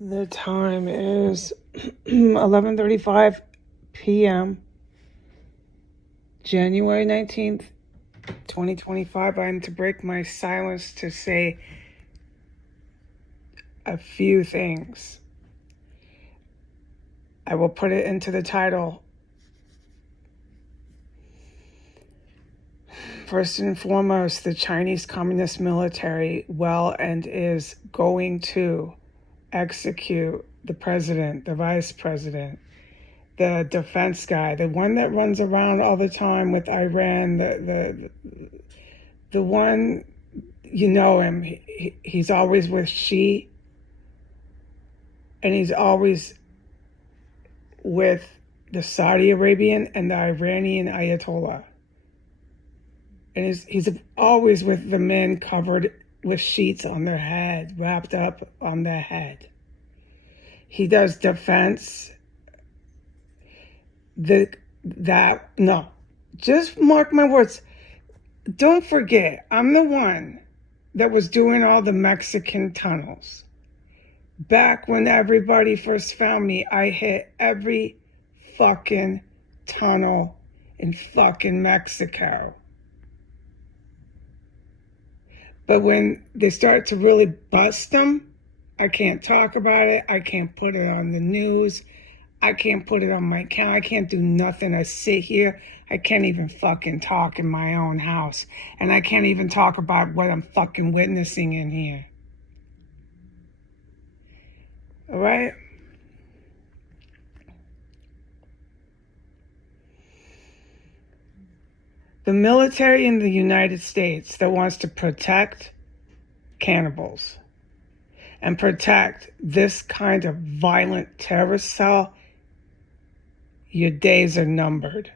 The time is 11:35 p.m. January 19th, 2025. I'm to break my silence to say a few things. I will put it into the title. First and foremost, the Chinese Communist military and is going to execute the president, the vice president, the defense guy, the one that runs around all the time with Iran, the one, you know him, he's always with Xi, and he's always with the Saudi Arabian and the Iranian Ayatollah. And he's always with the men covered with sheets on their head, wrapped up on their head. He does defense. Just mark my words. Don't forget, I'm the one that was doing all the Mexican tunnels. Back when everybody first found me, I hit every fucking tunnel in fucking Mexico. But when they start to really bust them, I can't talk about it. I can't put it on the news. I can't put it on my account. I can't do nothing. I sit here. I can't even fucking talk in my own house. And I can't even talk about what I'm fucking witnessing in here. All right? The military in the United States that wants to protect cannibals and protect this kind of violent terrorist cell, your days are numbered.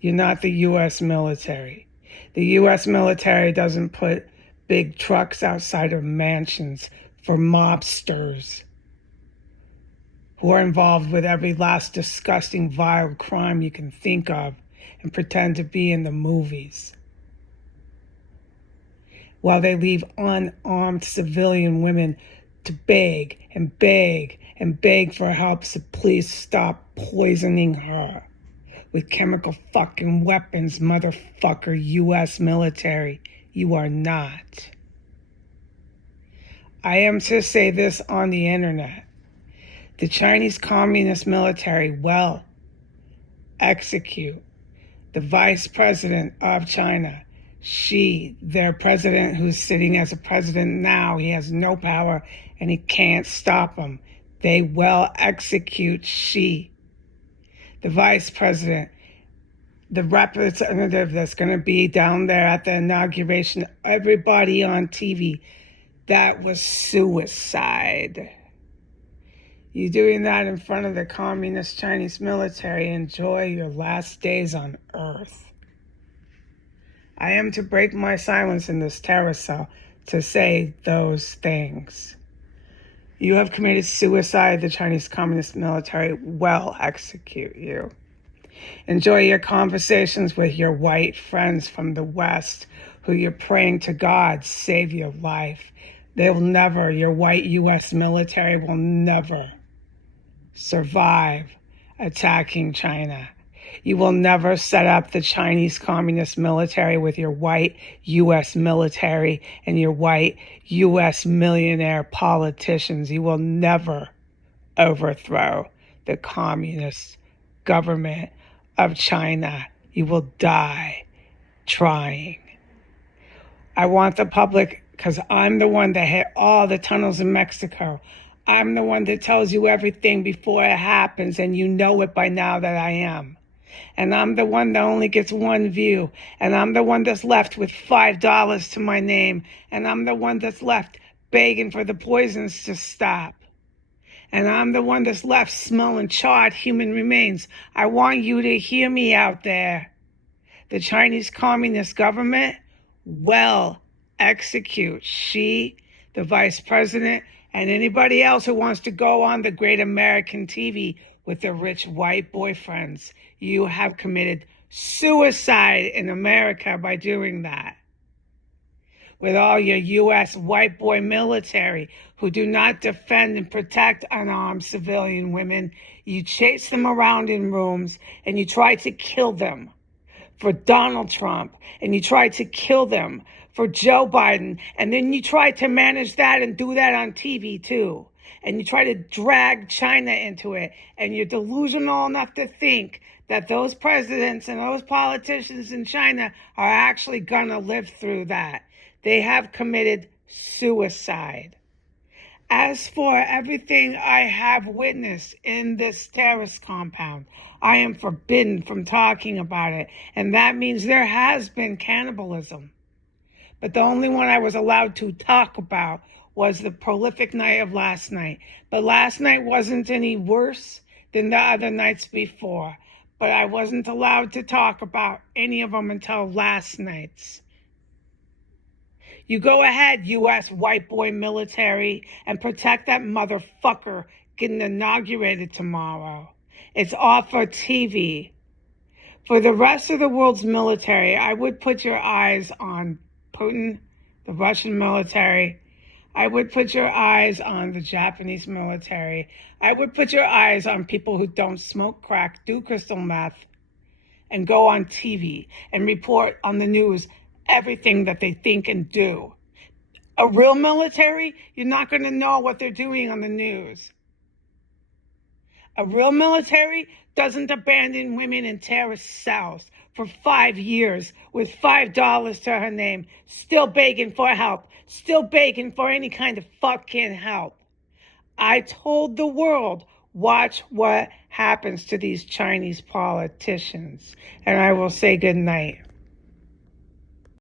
You're not the U.S. military. The U.S. military doesn't put big trucks outside of mansions for mobsters who are involved with every last disgusting, vile crime you can think of and pretend to be in the movies, while they leave unarmed civilian women to beg and beg and beg for help, so please stop poisoning her with chemical fucking weapons, motherfucker. U.S. military, you are not. I am to say this on the internet. The Chinese Communist military will execute the vice president of China, Xi, their president, who's sitting as a president now. He has no power and he can't stop him. They will execute Xi, the vice president, the representative that's going to be down there at the inauguration. Everybody on TV, that was suicide. You doing that in front of the communist Chinese military, enjoy your last days on earth. I am to break my silence in this terror cell to say those things. You have committed suicide. The Chinese Communist military will execute you. Enjoy your conversations with your white friends from the West who you're praying to God, save your life. Your white U.S. military will never survive attacking China. You will never set up the Chinese Communist military with your white U.S. military and your white U.S. millionaire politicians. You will never overthrow the communist government of China. You will die trying. I want the public, because I'm the one that hit all the tunnels in Mexico. I'm the one that tells you everything before it happens, and you know it by now that I am. And I'm the one that only gets one view. And I'm the one that's left with $5 to my name. And I'm the one that's left begging for the poisons to stop. And I'm the one that's left smelling charred human remains. I want you to hear me out there. The Chinese Communist government will execute Xi, the vice president, and anybody else who wants to go on the great American TV with their rich white boyfriends. You have committed suicide in America by doing that. with all your U.S. white boy military who do not defend and protect unarmed civilian women. You chase them around in rooms and you try to kill them for Donald Trump, and you try to kill them for Joe Biden, and then you try to manage that and do that on TV too. And you try to drag China into it, and you're delusional enough to think that those presidents and those politicians in China are actually gonna live through that. They have committed suicide. As for everything I have witnessed in this terrorist compound, I am forbidden from talking about it, and that means there has been cannibalism. But the only one I was allowed to talk about was the prolific night of last night. But last night wasn't any worse than the other nights before. But I wasn't allowed to talk about any of them until last night's. You go ahead, U.S. white boy military, and protect that motherfucker getting inaugurated tomorrow. It's all for TV. For the rest of the world's military, I would put your eyes on Putin, the Russian military. I would put your eyes on the Japanese military. I would put your eyes on people who don't smoke crack, do crystal meth, and go on TV and report on the news everything that they think and do. A real military, you're not going to know what they're doing on the news. A real military doesn't abandon women in terrorist cells for 5 years with $5 to her name, still begging for help, still begging for any kind of fucking help. I told the world, watch what happens to these Chinese politicians. And I will say good night.